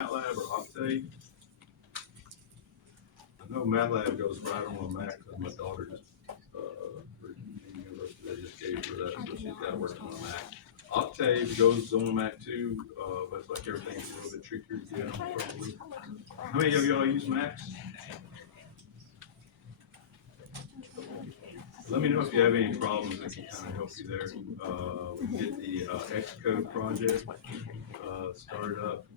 MATLAB or Octave? I know MATLAB goes right on a Mac, because my daughter just, for university, they just gave her that, so she's got it working on a Mac. Octave goes on a Mac too, but it's like everything's a little bit trickier to get on probably. How many of y'all use Macs? Let me know if you have any problems that can kind of help you there. We can get the Xcode project started up,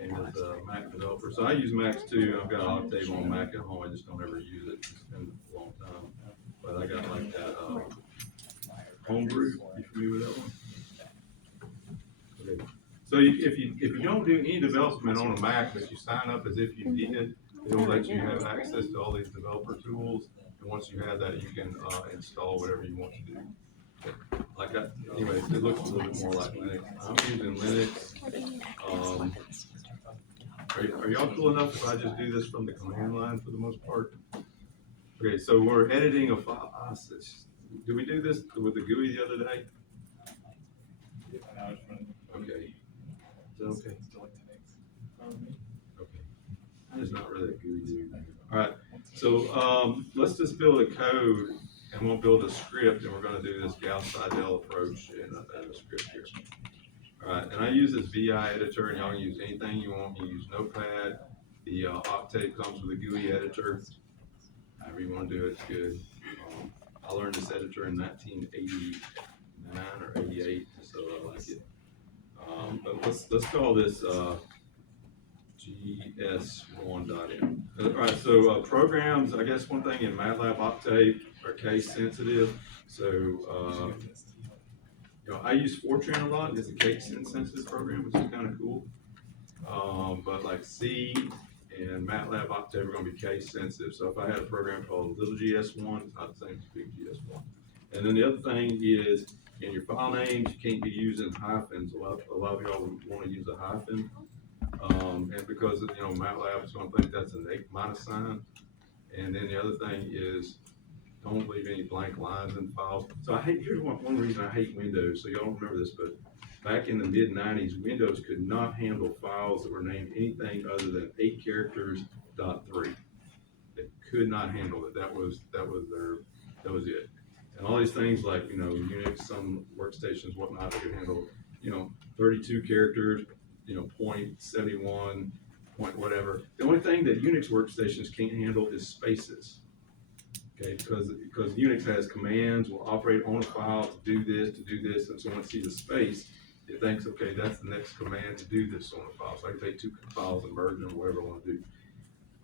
and as a Mac developer, so I use Macs too. I've got Octave on Mac at home. I just don't ever use it. It's been a long time, but I got like that Homebrew. You familiar with that one? Okay. So if you don't do any development on a Mac, but you sign up as if you did, it'll let you have access to all these developer tools. And once you have that, you can install whatever you want to do. Like that, anyways, it looks a little bit more like Linux. I'm using Linux. Are y'all cool enough if I just do this from the command line for the most part? Okay, so we're editing a file. Did we do this with the GUI the other day? Okay. Is that okay? Okay. That is not really a GUI dude. All right. So let's just build a code, and we'll build a script, and we're going to do this Gauss-Seidel approach in a script here. All right, and I use this VI editor, and y'all can use anything you want. You use Notepad. The Octave comes with a GUI editor. However you want to do it, it's good. I learned this editor in 1989 or 88, so I like it. But let's call this GS1.m. All right, so programs, I guess one thing in MATLAB Octave are case sensitive. So I use Fortran a lot. It's a case sensitive program, which is kind of cool. But like C and MATLAB Octave are going to be case sensitive. So if I had a program called little GS1, it's not the same as big GS1. And then the other thing is in your file names, you can't be using hyphens. A lot of y'all want to use a hyphen. And because MATLAB is going to think that's a minus sign. And then the other thing is don't leave any blank lines in files. So here's one reason I hate Windows. So y'all don't remember this, but back in the mid-90s, Windows could not handle files that were named anything other than 8 characters .3. It could not handle it. That was it. And all these things like Unix, some workstations, whatnot, they could handle 32 characters, .71, point whatever. The only thing that Unix workstations can't handle is spaces. Okay, because Unix has commands, will operate on a file to do this, and so when it sees a space, it thinks, okay, that's the next command to do this on a file. So I can take 2 files and merge them, or whatever I want to do.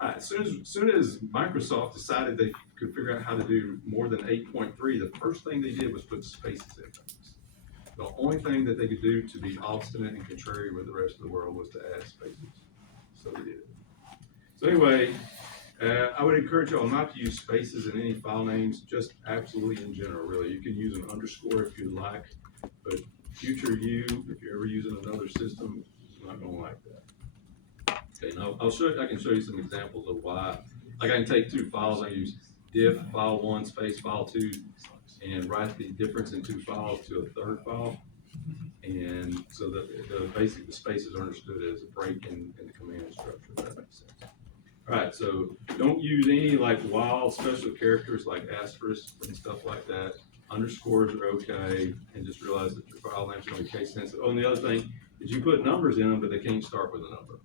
All right, as soon as Microsoft decided they could figure out how to do more than 8.3, the first thing they did was put spaces in things. The only thing that they could do to be obstinate and contrary with the rest of the world was to add spaces. So they did. So anyway, I would encourage y'all not to use spaces in any file names, just absolutely in general, really. You can use an underscore if you like, but future you, if you're ever using another system, is not going to like that. Okay, now I can show you some examples of why. Like I can take 2 files, I use diff file1 space file2, and write the difference in 2 files to a third file. And so the spaces are understood as a break in the command structure, if that makes sense. All right, so don't use any like wild special characters like asterisks and stuff like that. Underscores are okay, and just realize that your file names are going to be case sensitive. Oh, and the other thing is you put numbers in them, but they can't start with a number.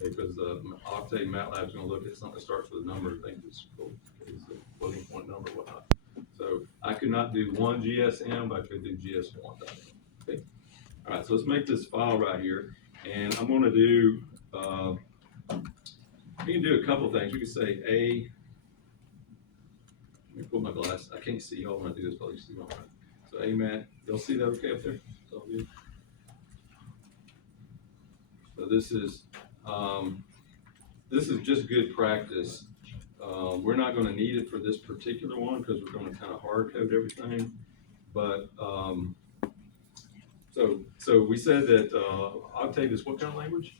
Okay, because Octave MATLAB is going to look at something that starts with a number and think it's a floating point number, whatnot. So I could not do 1 GSM, but I could do GS1. Okay. All right, so let's make this file right here, and I'm going to do. You can do a couple of things. You can say let me put my glass. I can't see y'all when I do this, but you see my mind. So AMAT, y'all see that okay up there? It's all good. So this is just good practice. We're not going to need it for this particular one because we're going to kind of hard code everything. But so we said that Octave is what kind of language?